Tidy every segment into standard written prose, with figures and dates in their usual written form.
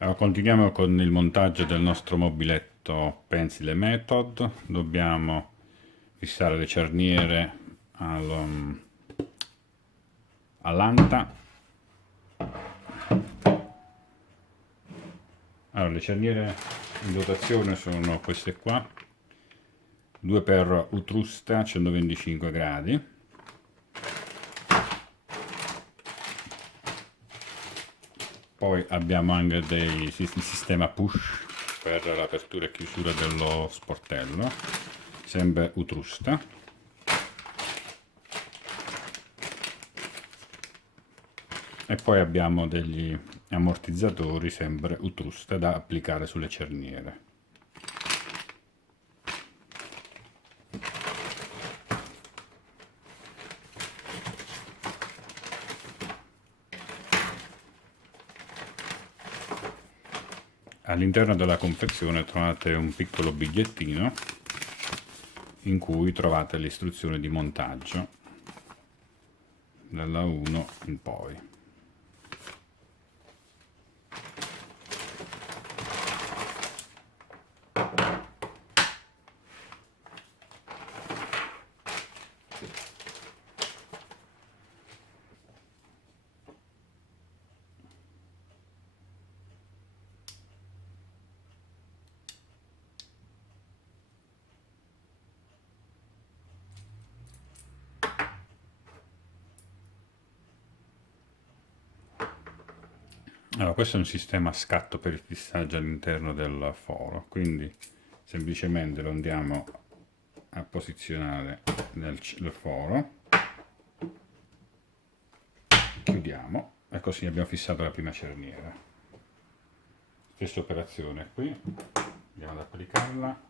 Allora, continuiamo con il montaggio del nostro mobiletto Pencil e Method. Dobbiamo fissare le cerniere all'anta. Allora, le cerniere in dotazione sono queste qua, 2 per Utrusta 125 gradi. Poi abbiamo anche il sistema push per l'apertura e chiusura dello sportello, sempre Utrusta. E poi abbiamo degli ammortizzatori sempre Utrusta da applicare sulle cerniere. All'interno della confezione trovate un piccolo bigliettino in cui trovate le istruzioni di montaggio dalla 1 in poi. Allora, questo è un sistema a scatto per il fissaggio all'interno del foro, quindi semplicemente lo andiamo a posizionare nel foro, chiudiamo e così abbiamo fissato la prima cerniera. Stessa operazione qui, andiamo ad applicarla,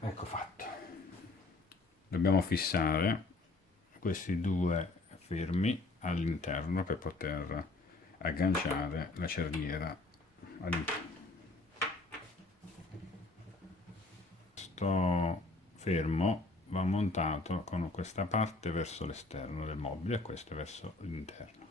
ecco fatto. Dobbiamo fissare questi due fermi all'interno per poter agganciare la cerniera all'interno. Questo fermo va montato con questa parte verso l'esterno del mobile e questo verso l'interno.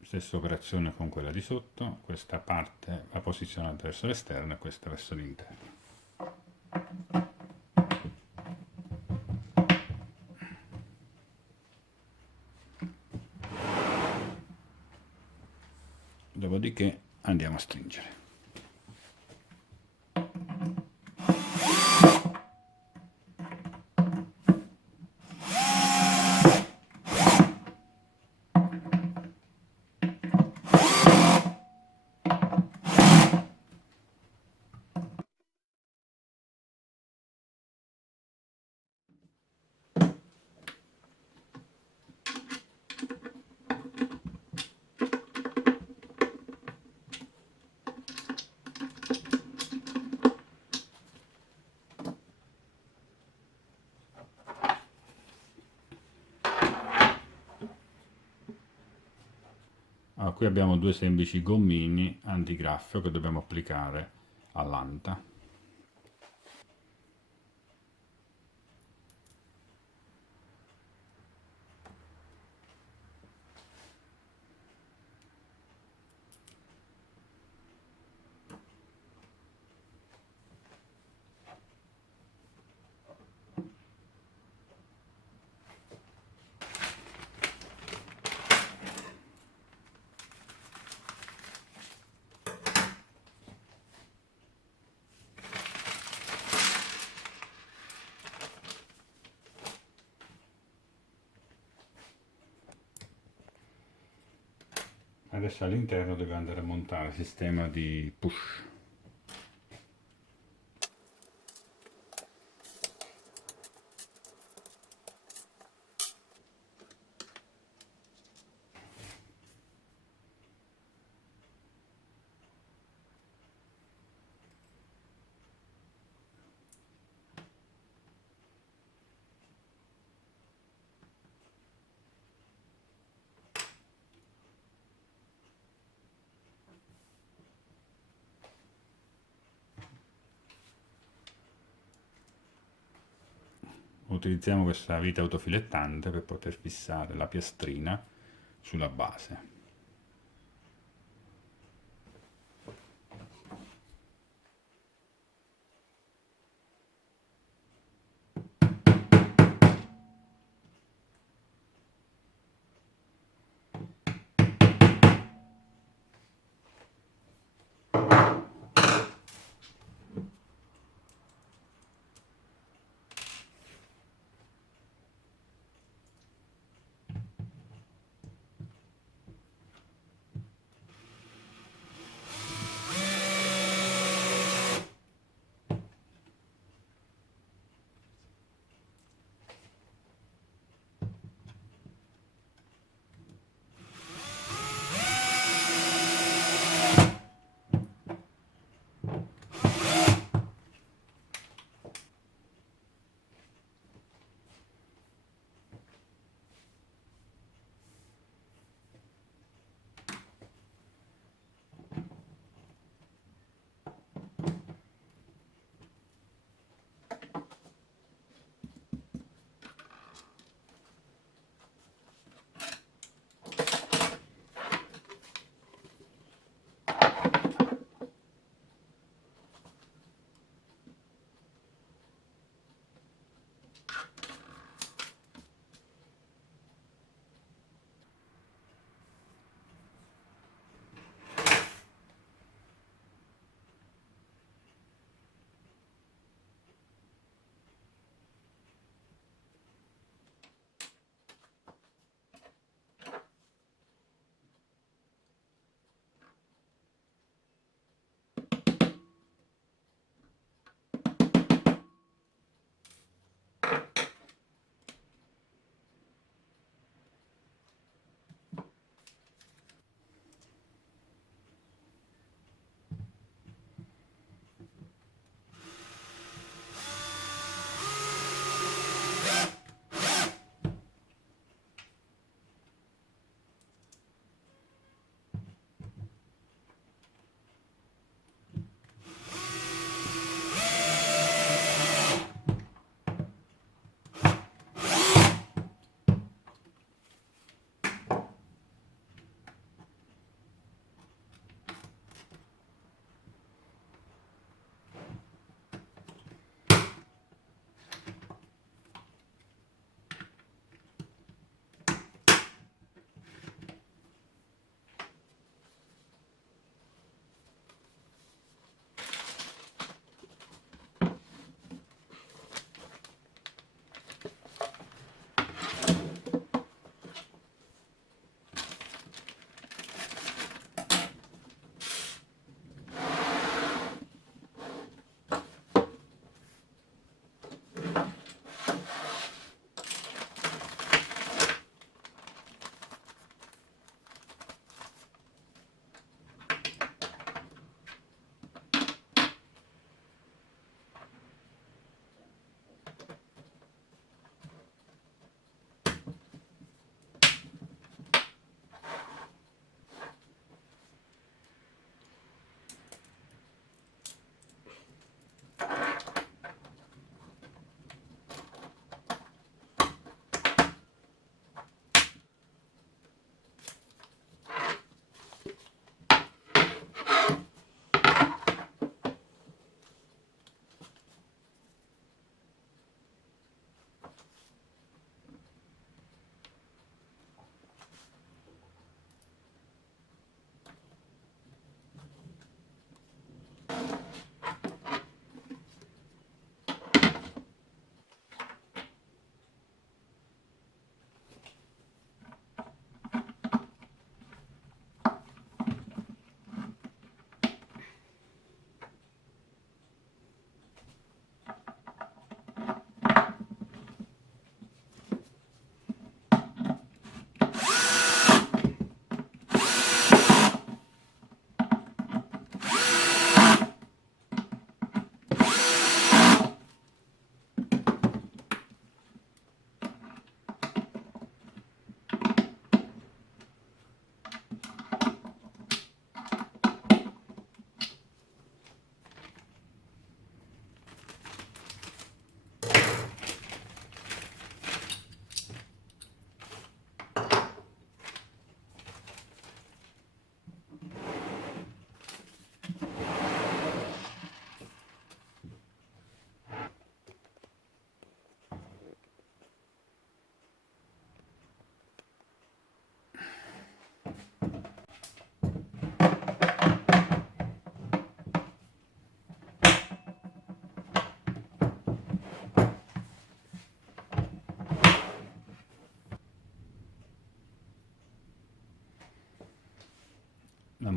Stessa operazione con quella di sotto, questa parte va posizionata verso l'esterno e questa verso l'interno. Dopodiché andiamo a stringere. Allora, qui abbiamo due semplici gommini antigraffio che dobbiamo applicare all'anta. Adesso all'interno deve andare a montare il sistema di push. utilizziamo questa vite autofilettante per poter fissare la piastrina sulla base.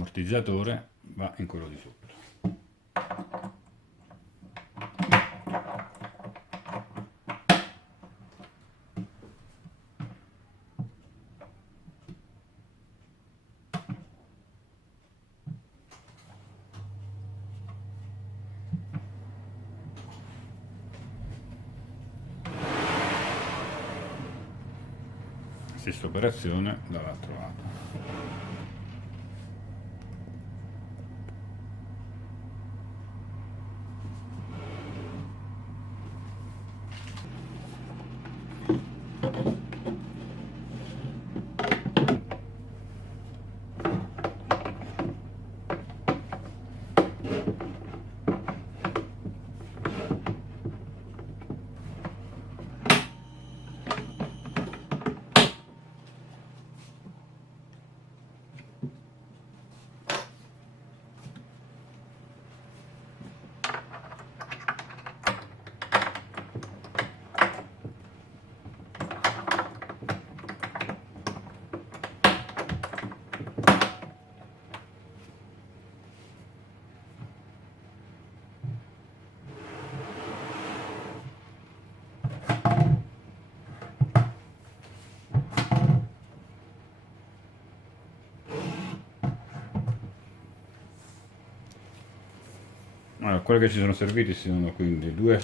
l'ammortizzatore va in quello di sotto. Stessa operazione dall'altro lato. Allora, quelli che ci sono serviti sono quindi due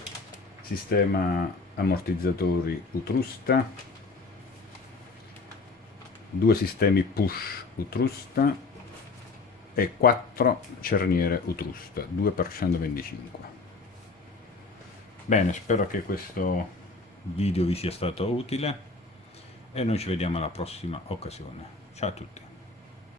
sistema ammortizzatori Utrusta, due sistemi push Utrusta e 4 cerniere Utrusta, 2x125. Bene, spero che questo video vi sia stato utile e noi ci vediamo alla prossima occasione. Ciao a tutti.